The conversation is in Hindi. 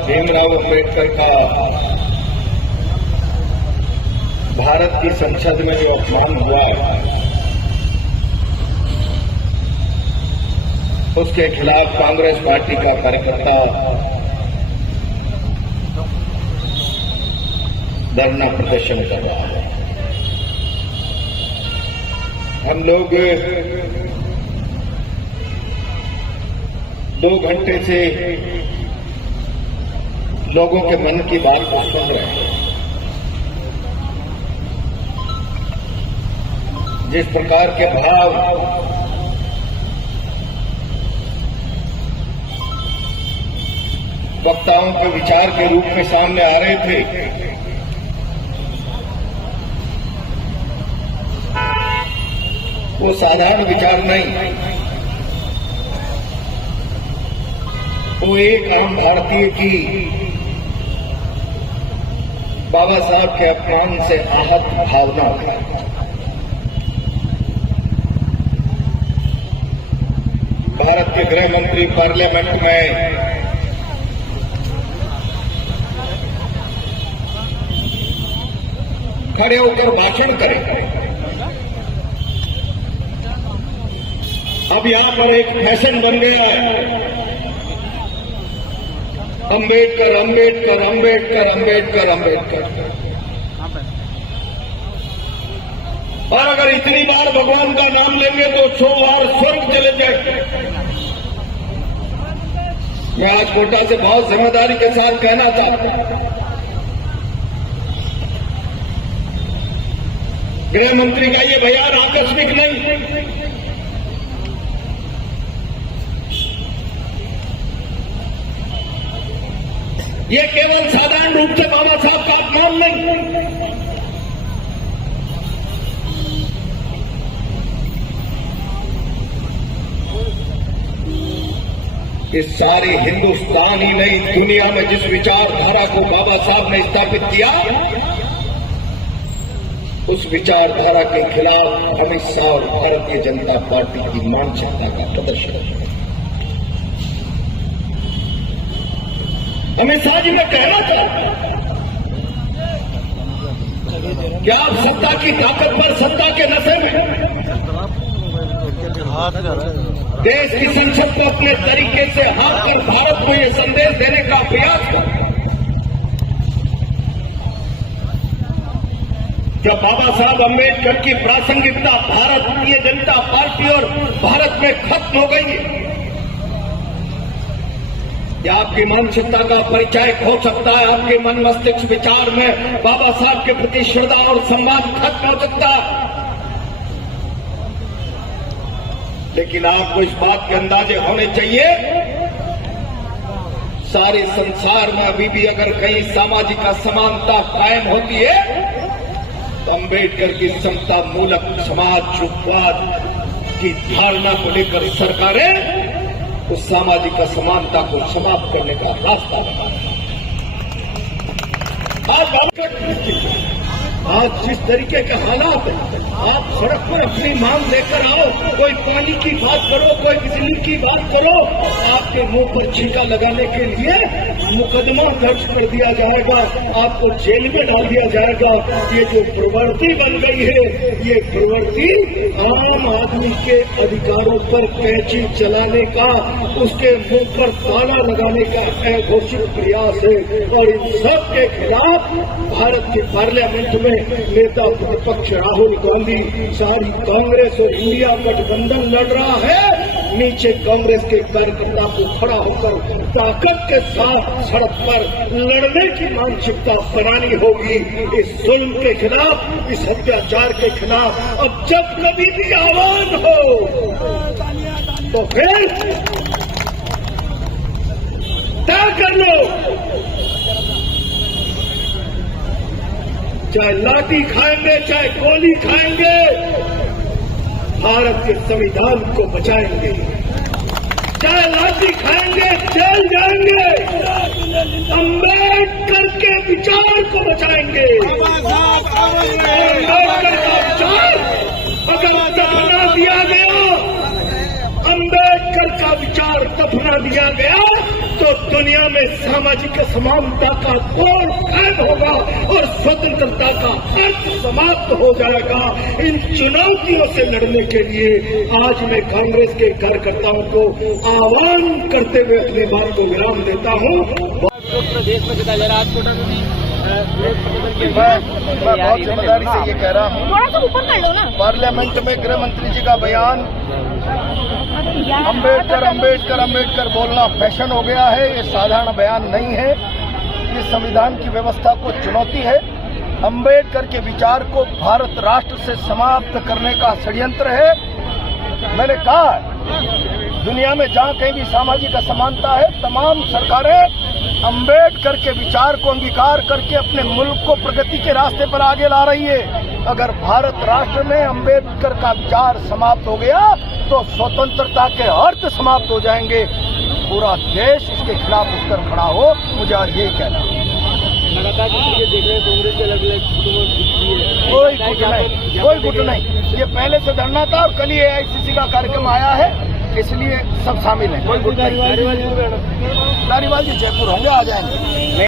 साहब भीमराव अम्बेडकर का भारत की संसद में जो अपमान हुआ, उसके खिलाफ कांग्रेस पार्टी का कार्यकर्ता धरना प्रदर्शन कर रहा है। हम लोग 2 घंटे से लोगों के मन की बात को सुन रहे हैं। जिस प्रकार के भाव वक्ताओं के विचार के रूप में सामने आ रहे थे, वो साधारण विचार नहीं, वो एक आम भारतीय की बाबा साहब के अपमान से आहत भावना है। भारत के गृह मंत्री पार्लियामेंट में खड़े होकर भाषण करें। अब यहां पर एक फैशन बन गया है, अंबेडकर अंबेडकर अंबेडकर अंबेडकर अंबेडकर। और अगर इतनी बार भगवान का नाम लेंगे तो 100 बार स्वर्ग चले जाए। मैं आज कोटा से बहुत जिम्मेदारी के साथ कहना चाहता हूं, गृह मंत्री का ये बयान आकस्मिक नहीं, ये केवल साधारण रूप से बाबा साहब का अपमान नहीं, इस सारे हिंदुस्तान ही नहीं, दुनिया में जिस विचारधारा को बाबा साहब ने स्थापित किया, उस विचारधारा के खिलाफ अमित शाह और भारतीय जनता पार्टी की मानसिकता का प्रदर्शन है। अमित शाह जी, मैं कहना चाहता हूं कि आप सत्ता की ताकत पर, सत्ता के नशे में देश की संसद को अपने तरीके से हाथ कर भारत को यह संदेश देने का प्रयास कर, जब बाबा साहब अम्बेडकर की प्रासंगिकता भारतीय जनता पार्टी और भारत में खत्म हो गई है, या आपकी मानसिकता का परिचय हो सकता है, आपके मन मस्तिष्क विचार में बाबा साहब के प्रति श्रद्धा और सम्मान खत्म हो सकता है, लेकिन आपको इस बात के अंदाजे होने चाहिए, सारे संसार में अभी भी अगर कहीं सामाजिक असमानता कायम होती है तो अम्बेडकर की समता मूलक समाजवाद की धारणा को लेकर सरकारें उस सामाजिक असमानता को समाप्त करने का रास्ता बताया। आज जिस तरीके के हालात हैं, आप सड़क पर अपनी मांग लेकर आओ, कोई पानी की बात करो, कोई बिजली की बात करो, आपके मुंह पर छींका लगाने के लिए मुकदमा दर्ज कर दिया जाएगा, आपको जेल में डाल दिया जाएगा। ये जो प्रवृत्ति बन गई है, ये प्रवृत्ति आम आदमी के अधिकारों पर कैंची चलाने का, उसके मुंह पर ताला लगाने का अघोषित प्रयास है। और इन सब के खिलाफ भारत के पार्लियामेंट में नेता प्रतिपक्ष राहुल गांधी, सारी कांग्रेस और इंडिया गठबंधन लड़ रहा है। नीचे कांग्रेस के कार्यकर्ता को खड़ा होकर ताकत के साथ सड़क पर लड़ने की मानसिकता बनानी होगी, इस जुल्म के खिलाफ, इस अत्याचार के खिलाफ। अब जब कभी भी आह्वान हो तो फिर तय कर लो, चाहे लाठी खाएंगे, चाहे गोली खाएंगे, भारत के संविधान को बचाएंगे। चाहे लाठी खाएंगे, जेल जाएंगे, अम्बेडकर के विचार को बचाएंगे। अम्बेडकर का विचार अगर दफना दिया गया, अम्बेडकर का विचार दफना दिया गया तो दुनिया में सामाजिक समानता का दौर कायम होगा और स्वतंत्रता का अर्थ समाप्त हो जाएगा। इन चुनौतियों से लड़ने के लिए आज मैं कांग्रेस के कार्यकर्ताओं को आह्वान करते हुए अपनी बात को विराम देता हूँ। प्रदेश में कितना जरा मैं बहुत जिम्मेदारी से ये कह रहा हूँ, थोड़ा सा ऊपर कर लो ना। पार्लियामेंट में गृह मंत्री जी का बयान अंबेडकर अंबेडकर अंबेडकर बोलना फैशन हो गया है। ये साधारण बयान नहीं है, ये संविधान की व्यवस्था को चुनौती है। अंबेडकर के विचार को भारत राष्ट्र से समाप्त करने का षड्यंत्र है। मैंने कहा दुनिया में जहाँ कहीं भी सामाजिक असमानता है, तमाम सरकारें अंबेडकर के विचार को अंगीकार करके अपने मुल्क को प्रगति के रास्ते पर आगे ला रही है। अगर भारत राष्ट्र में अंबेडकर का विचार समाप्त हो गया तो स्वतंत्रता के अर्थ समाप्त हो जाएंगे। पूरा देश इसके खिलाफ उठकर खड़ा हो, मुझे आज यही कहना है। लगातार देख रहे हैं कांग्रेस के अलग अलग कोई गुट नहीं। ये पहले से धरना था और कल ही AICC का कार्यक्रम आया है, इसलिए सब शामिल हैं। कोई गुट नहीं। धारीवाल जी जयपुर होंगे, आ जाएंगे।